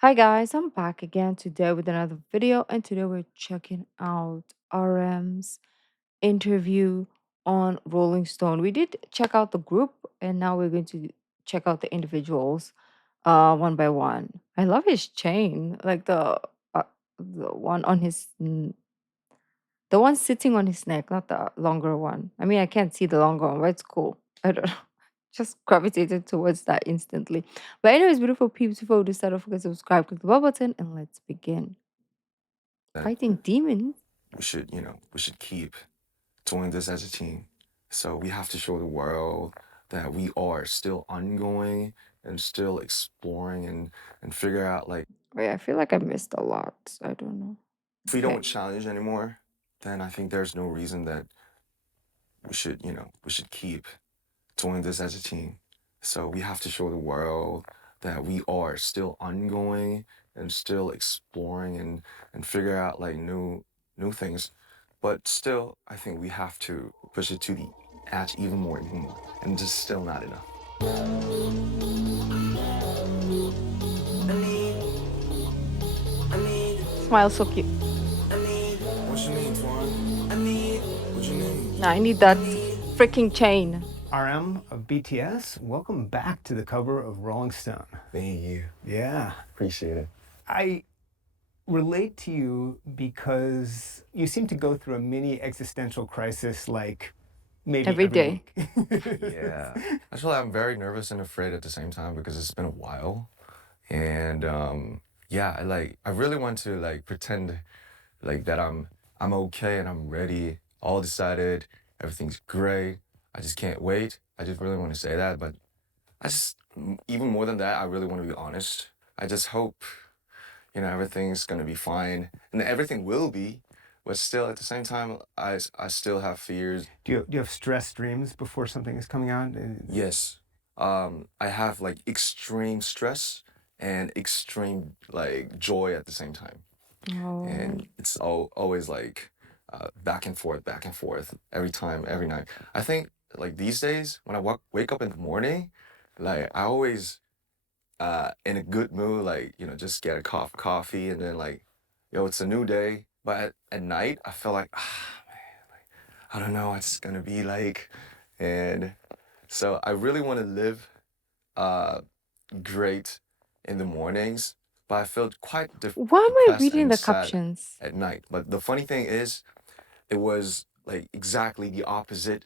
Hi guys, I'm back again today with another video, and today we're checking out RM's interview on Rolling Stone. We did check out the group, and now we're going to check out the individuals one by one. I love his chain, like the one on the one sitting on his neck, not the longer one. I mean, I can't see the longer one, but it's cool. I don't know. Just gravitated towards that instantly. But anyways, beautiful peeps, before we do start off, you can subscribe, click the bell button, and let's begin. That Fighting demons? we should keep doing this as a team. So we have to show the world that we are still ongoing and still exploring and figure out like Wait, I feel like I missed a lot. I don't know. if we Okay. don't challenge anymore, then I think there's no reason that we should keep doing this as a team. So we have to show the world that we are still ongoing and still exploring and figure out like new things. But still, I think we have to push it to the edge even more and more. And just still not enough. Smile so cute. What you need, Twan? What you need? Nah, I need that freaking chain. RM of BTS, welcome back to the cover of Rolling Stone. Thank you. Yeah. Appreciate it. I relate to you because you seem to go through a mini existential crisis like maybe Every every day. week. Yeah. Actually, I'm very nervous and afraid at the same time because it's been a while. And yeah, I really want to like pretend like that I'm okay and I'm ready, all decided, everything's great. I just can't wait. I just really want to say that, but even more than that, I really want to be honest. I just hope, everything's gonna be fine, and everything will be, but still at the same time, I still have fears. Do you have stress dreams before something is coming out? Yes, I have like extreme stress and extreme like joy at the same time. Oh. And it's always like back and forth every time, every night. I think like these days when wake up in the morning, like I always in a good mood, like just get a coffee and then like, it's a new day. But at night, I feel like man, like I don't know what it's gonna be like, and so I really want to live uh great in the mornings, but I felt quite Why am I depressed reading and the sad captions? at night. But the funny thing is, it was like exactly the opposite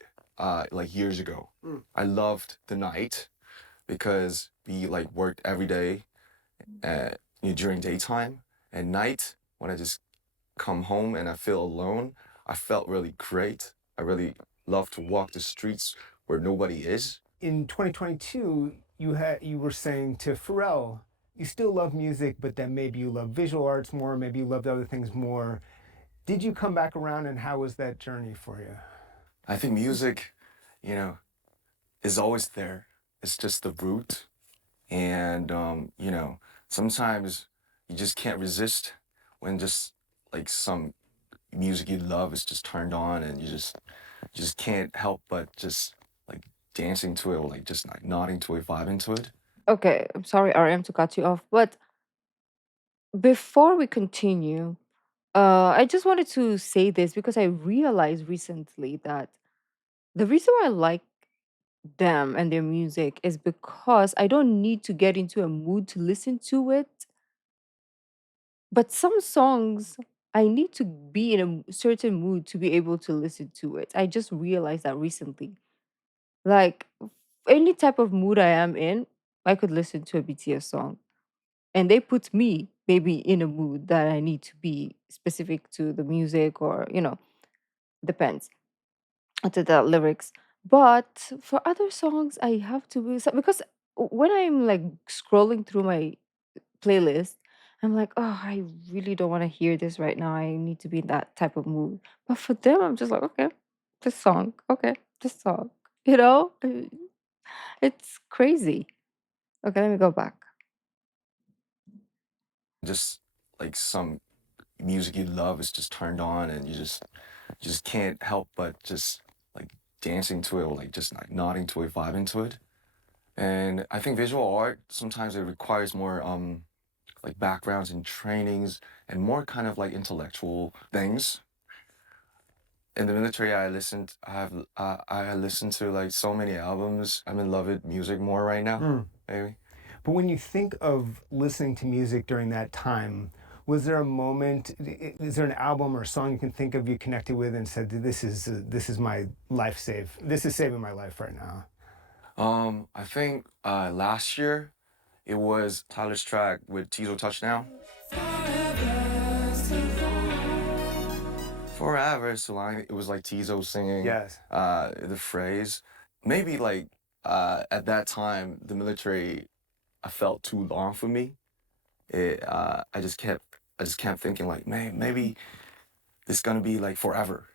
like years ago. I loved the night because we like worked every day during daytime. At night, when I just come home and I feel alone, I felt really great. I really love to walk the streets where nobody is. In 2022, you were saying to Pharrell, you still love music, but then maybe you love visual arts more, maybe you loved other things more. Did you come back around, and how was that journey for you? I think music, you know, is always there. It's just the root. And, sometimes you just can't resist when just like some music you love is just turned on and you just can't help but just like dancing to it or like just like nodding to it, vibing to it. Okay, I'm sorry, RM, to cut you off, but before we continue, I just wanted to say this because I realized recently that the reason why I like them and their music is because I don't need to get into a mood to listen to it. But some songs, I need to be in a certain mood to be able to listen to it. I just realized that recently. Like, any type of mood I am in, I could listen to a BTS song. And they put me maybe in a mood that I need to be specific to the music or, depends to the lyrics. But for other songs, I have to be because when I'm like scrolling through my playlist, I'm like, oh, I really don't want to hear this right now. I need to be in that type of mood. But for them, I'm just like, okay, this song, okay, this song, it's crazy. Okay, let me go back. Just like some music you love is just turned on and you just can't help but just like dancing to it or like just like nodding to it, vibing to it. And I think visual art sometimes it requires more like backgrounds and trainings and more kind of like intellectual things. In the military, I listened to like so many albums. I'm in love with music more right now, Mm. maybe. But when you think of listening to music during that time, was there a moment? Is there an album or a song you can think of you connected with and said, this is my life save. This is saving my life right now." I think last year it was Tyler's track with Tizo Touchdown. Forever so long. It was like Tizo singing Yes. the phrase. Maybe like at that time the military I felt too long for me. I just kept thinking like, man, maybe this gonna be like forever,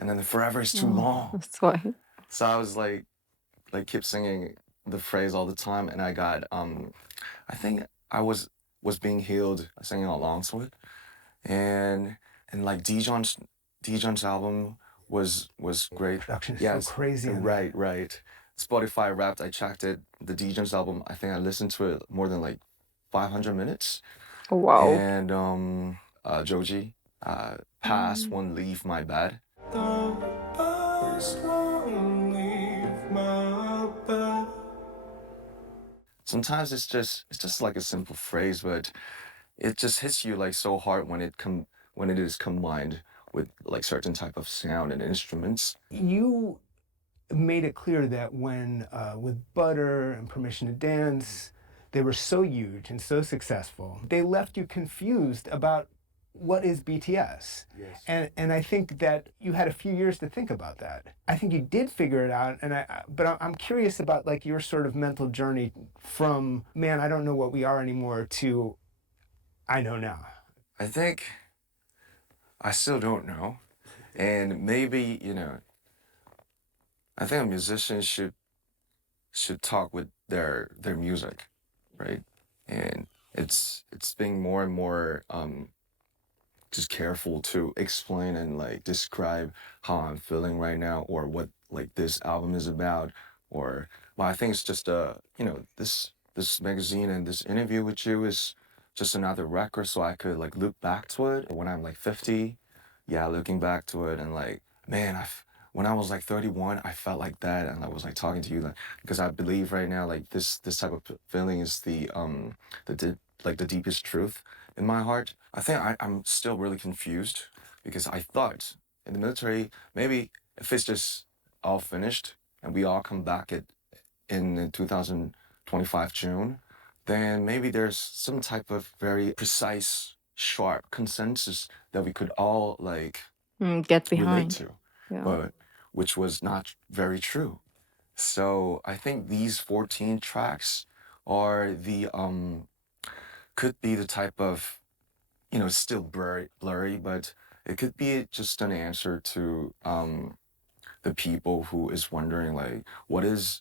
and then the forever is too Oh, long. that's why. So I was like keep singing the phrase all the time, and I got I think I was being healed singing along to it, and like Dijon's album was great. Production is so Yes, crazy on that. right. Spotify Wrapped. I checked it. The Dijon's album. I think I listened to it more than like 500 minutes. Oh, wow. And Joji, Pass Mm. Won't Leave My Bed. The past won't leave my bed. Sometimes it's just like a simple phrase, but it just hits you like so hard when it is combined with like certain type of sound and instruments. You made it clear that when with Butter and Permission to Dance, they were so huge and so successful, they left you confused about what is BTS. Yes. And I think that you had a few years to think about that. I think you did figure it out, but I'm curious about like your sort of mental journey from, man, I don't know what we are anymore, to I know now. I think I still don't know, and maybe I think a musician should talk with their music, right? And it's being more and more just careful to explain and like describe how I'm feeling right now or what like this album is about or well, I think it's just this magazine and this interview with you is just another record so I could like look back to it when I'm like 50. Yeah, looking back to it and like man, when I was like 31, I felt like that and I was like talking to you like because I believe right now like this type of feeling is like the deepest truth in my heart. I think I'm still really confused because I thought in the military, maybe if it's just all finished and we all come back in 2025 June, then maybe there's some type of very precise, sharp consensus that we could all like Get relate behind. to, Yeah. but which was not very true. So I think these 14 tracks are the could be the type of still blurry, but it could be just an answer to the people who is wondering like what is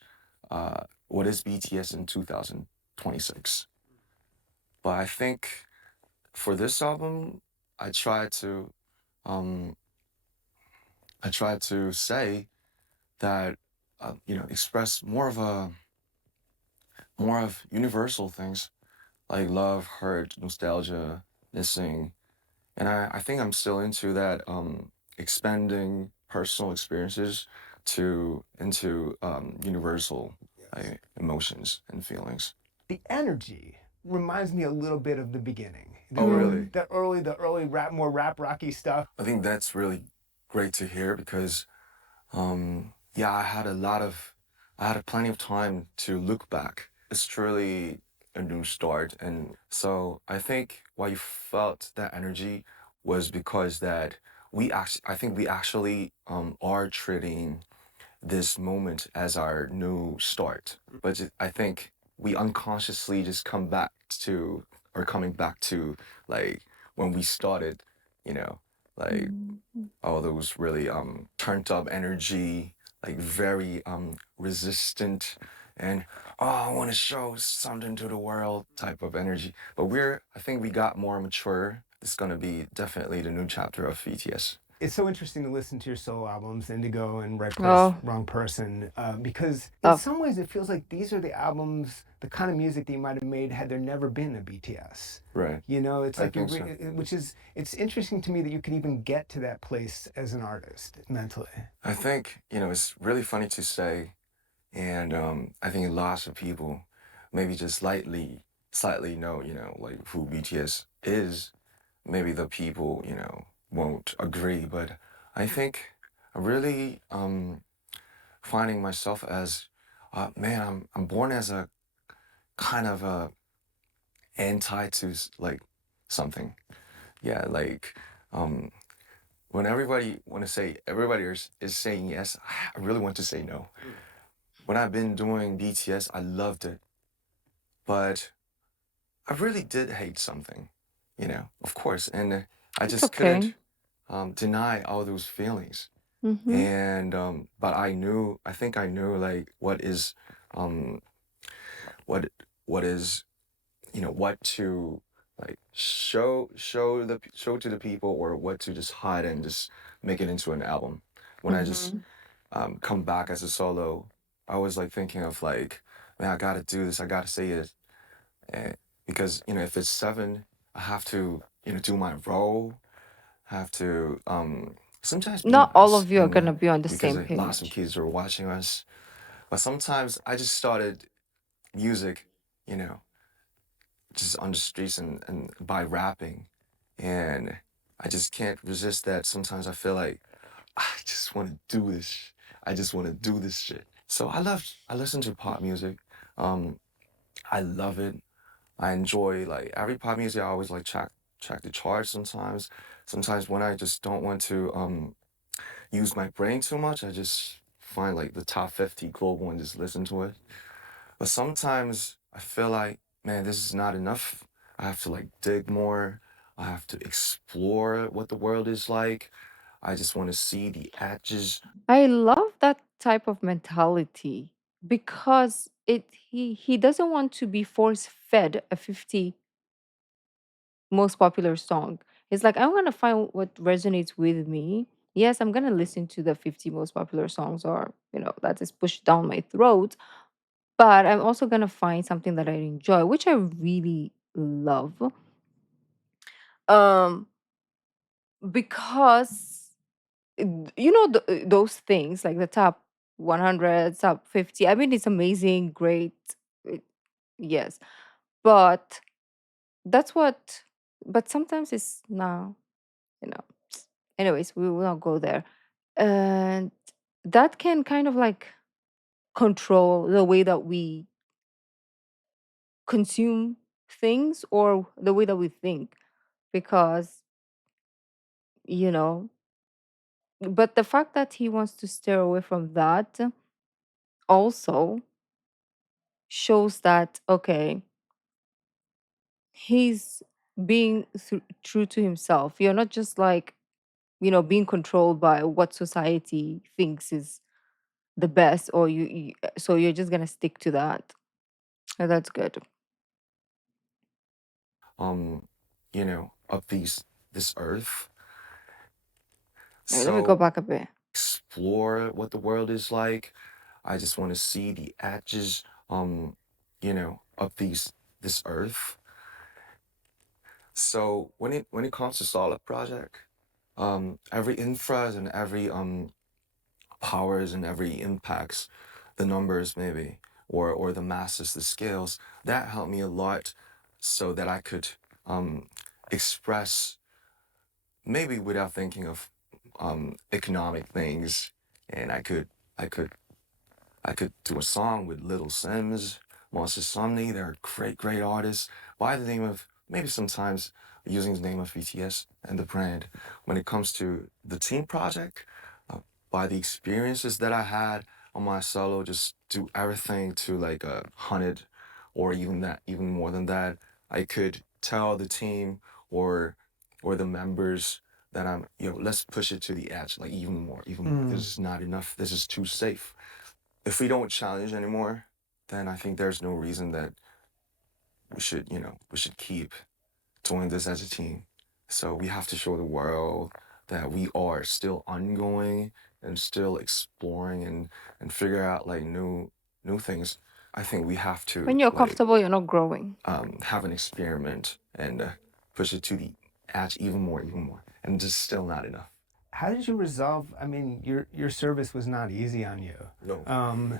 BTS in 2026. But I think for this album, I tried to um, I tried to say that express more of universal things like love, hurt, nostalgia, missing. And I think I'm still into that expanding personal experiences to into universal emotions and feelings. The energy reminds me a little bit of the beginning. Oh, really? The early rap, more rap rocky stuff. I think that's really great to hear because yeah, I had plenty of time to look back. It's truly a new start, and so I think why you felt that energy was because that I think we actually are treating this moment as our new start. But I think we unconsciously just coming back to like when we started, you know, like Mm. all those really turned up energy, like very resistant and oh I want to show something to the world type of energy. But I think we got more mature. It's gonna be definitely the new chapter of BTS. it's so interesting to listen to your solo albums, Indigo and Right Place, Oh, Wrong Person, because in love. some ways it feels like these are the albums, the kind of music that you might have made had there never been a BTS. Right. You know, it's I like think so. which is, it's interesting to me that you could even get to that place as an artist mentally. I think, it's really funny to say, and I think lots of people maybe just slightly know, like who BTS is. Maybe the people, won't agree, but I think I really finding myself as, man, I'm born as a kind of a anti to like something. Yeah, like um, when everybody want to say everybody is saying yes, I really want to say no. When I've been doing BTS, I loved it, but I really did hate something, of course, and I It's just okay. couldn't deny all those feelings. Mm-hmm. And but I think I knew like um, what what is what to like show to the people or what to just hide and just make it into an album. When I just Mm-hmm. come back as a solo, I was like thinking of like, man, I gotta do this, I gotta say it, and because if it's seven, I have to do my role, have to sometimes be Not all nice of you are and gonna be on the because same lots of page. kids are watching us, but sometimes I just started music, you know, just on the streets and by rapping. And I just can't resist that. Sometimes I feel like I just want to do this. I just want to do this shit. So I listen to pop music. Um, I love it. I enjoy like every pop music. I always like check the charts sometimes. Sometimes when I just don't want to use my brain too much, I just find like the top 50 global and just listen to it. But sometimes I feel like, man, this is not enough. I have to like dig more. I have to explore what the world is like. I just want to see the edges. I love that type of mentality because he doesn't want to be force fed a 50 most popular song. It's like I'm gonna find what resonates with me. Yes, I'm gonna listen to the 50 most popular songs or that is pushed down my throat, but I'm also gonna find something that I enjoy, which I really love. Um because those things like the top 100, top 50. I mean, it's amazing, great. it- yes, but that's what. But sometimes it's now, you know. Anyways, we will not go there, and that can kind of like control the way that we consume things or the way that we think, because you know. But the fact that he wants to steer away from that also shows that okay, he's being true to himself. You're not just like, being controlled by what society thinks is the best, or so you're just gonna stick to that. And that's good. Of this earth. Wait, let me go So back a bit. explore what the world is like. I just want to see the edges, of this earth. So when it comes to solid project, every infras and every powers and every impacts, the numbers maybe, or the masses, the scales, that helped me a lot so that I could um, express maybe without thinking of economic things, and I could I could do a song with Little Sims, Monster Somni. They're great artists by the name of, maybe sometimes using the name of BTS and the brand. When it comes to the team project, by the experiences that I had on my solo, just do everything to like 100 or even more than that. I could tell the team or the members that let's push it to the edge, like even more, even more. This Mm. is not enough. This is too safe. If we don't challenge anymore, then I think there's no reason that we should keep doing this as a team. So we have to show the world that we are still ongoing and still exploring and figure out like new things. I think we have to When you're like comfortable, you're not growing. have an experiment and push it to the edge even more, and just still not enough. How did you resolve? I mean, your service was not easy on you. No. Um,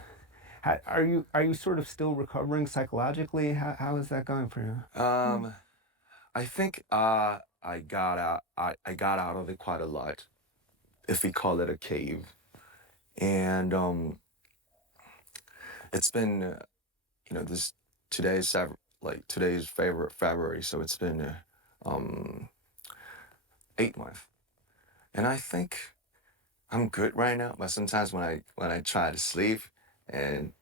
are you sort of still recovering psychologically? How is that going for you? Mm. Um, I think I got out of it quite a lot, if we call it a cave. And it's been this today's favorite February, so it's been 8 months, and I think I'm good right now. But sometimes when I try to sleep and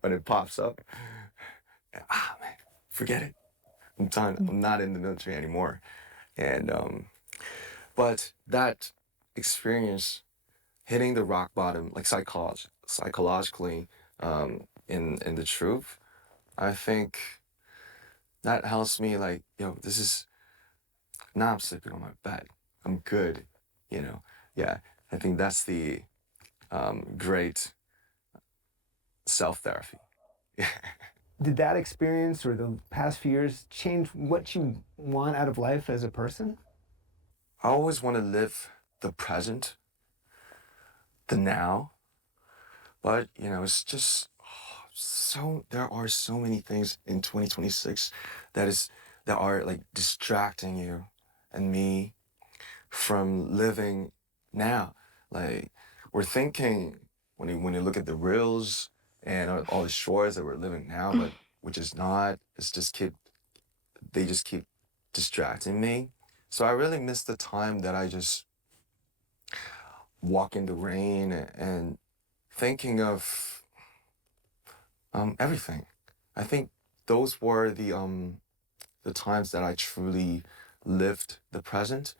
when it pops up, man, forget it. I'm done. Mm. I'm not in the military anymore. And but that experience hitting the rock bottom, like psychologically, in the truth, I think that helps me like, this is now I'm sleeping on my bed. I'm good, you know. Yeah, I think that's the great self therapy. Did that experience or the past few years change what you want out of life as a person? I always want to live the present, the now, but it's just so there are so many things in 2026 that is that are like distracting you and me from living now. Like we're thinking when you look at the reels and all the shores that we're living now, but which is not. It's just keep they just keep distracting me. So I really miss the time that I just walk in the rain and thinking of everything. I think those were the times that I truly lived the present.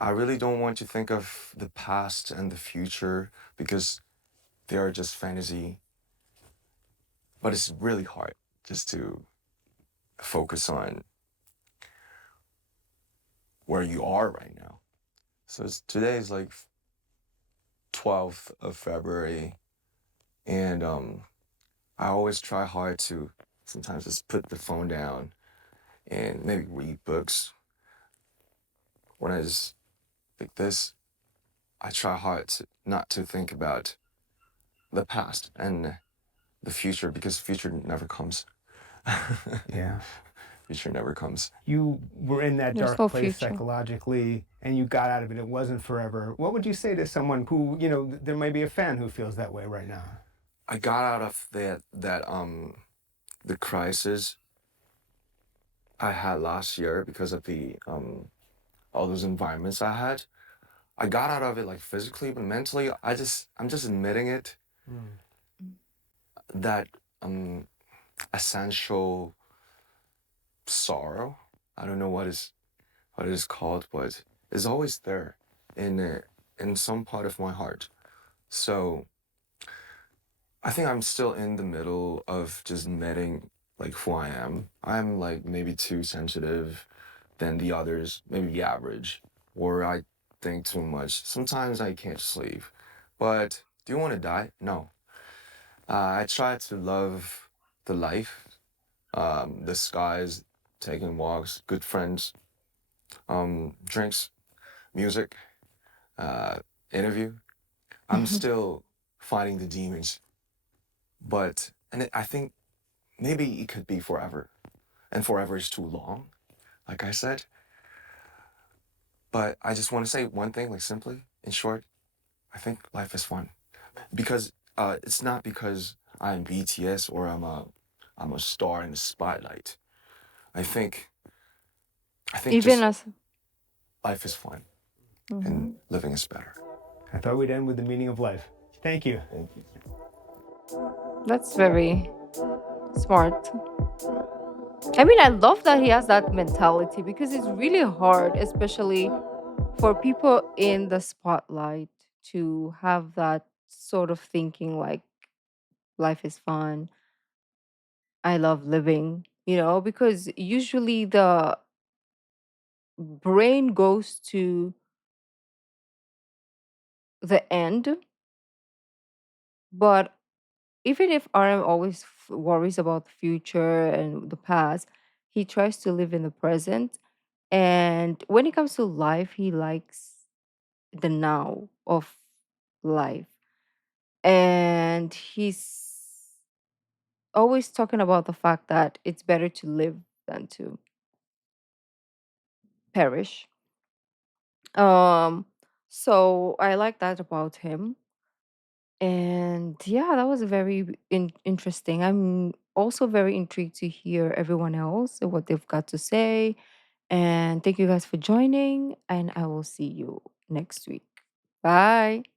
I really don't want to think of the past and the future because they are just fantasy, but it's really hard just to focus on where you are right now. So today is like 12th of February, and I always try hard to sometimes just put the phone down and maybe read books. When I just like this, I try hard to not to think about the past and the future because future never comes. Yeah. Future never comes. You were in that There's dark no place future. psychologically and you got out of it. It wasn't forever. What would you say to someone who, there may be a fan who feels that way right now? I got out of that the crisis I had last year because of the all those environments I had. I got out of it like physically, but mentally, I'm just admitting it Mm. that um essential sorrow. I don't know what it is called, but it's always there in some part of my heart. So I think I'm still in the middle of just admitting like who I am. I'm like maybe too sensitive than the others, maybe the average, or I think too much. Sometimes I can't sleep. But do you want to die? No. I try to love the life, the skies, taking walks, good friends, drinks, music, uh, interview. I'm still fighting the demons, but I think maybe it could be forever, and forever is too long, like I said. But I just want to say one thing, like simply, in short, I think life is fun because it's not because I'm BTS or I'm a star in the spotlight. I think I think Even just as. life is fun and Mhm. living is better. I thought we'd end with the meaning of life. Thank you. Thank you. That's very smart. I mean, I love that he has that mentality because it's really hard, especially for people in the spotlight, to have that sort of thinking like life is fun. I love living, because usually brain goes to the end, but even if RM always worries about the future and the past, he tries to live in the present. And when it comes to life, he likes the now of life. And he's always talking about the fact that it's better to live than to perish. Um, so I like that about him. And yeah, that was very interesting. I'm also very intrigued to hear everyone else and what they've got to say. And thank you guys for joining. And I will see you next week. Bye.